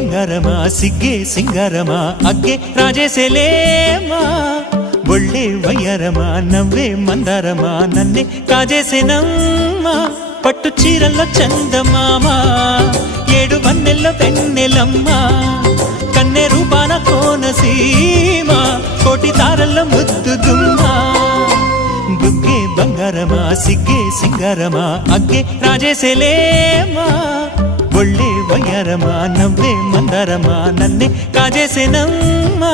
ಬಂಗಾರಮ ಸಿಗ್ಗೆ ಸಿಂಗಾರಮ ಅಗ್ಗೆ ರಾಜೇಸೆಲೇಮಾ ಒಳ್ಳೆ ವಯ್ಯಾರಮ ನವ್ವే మందారమ నన్నే కాజేసేనమ్మా పట్టు చీరల్లో చందమామ ఏడు వన్నెల్లో వెన్నెలమ్మ కన్నె రూపాన కోనసీమ కోటి తారల్లో ముద్దుగుమ్మ బుగ్గే బంగారమ సిగ్గే సింగారమ అగ్గే రాజేసెలేమా ఒళ్ళే వయ్యారమ నవ్వే మందారమ నన్నే కాజేసేనమ్మా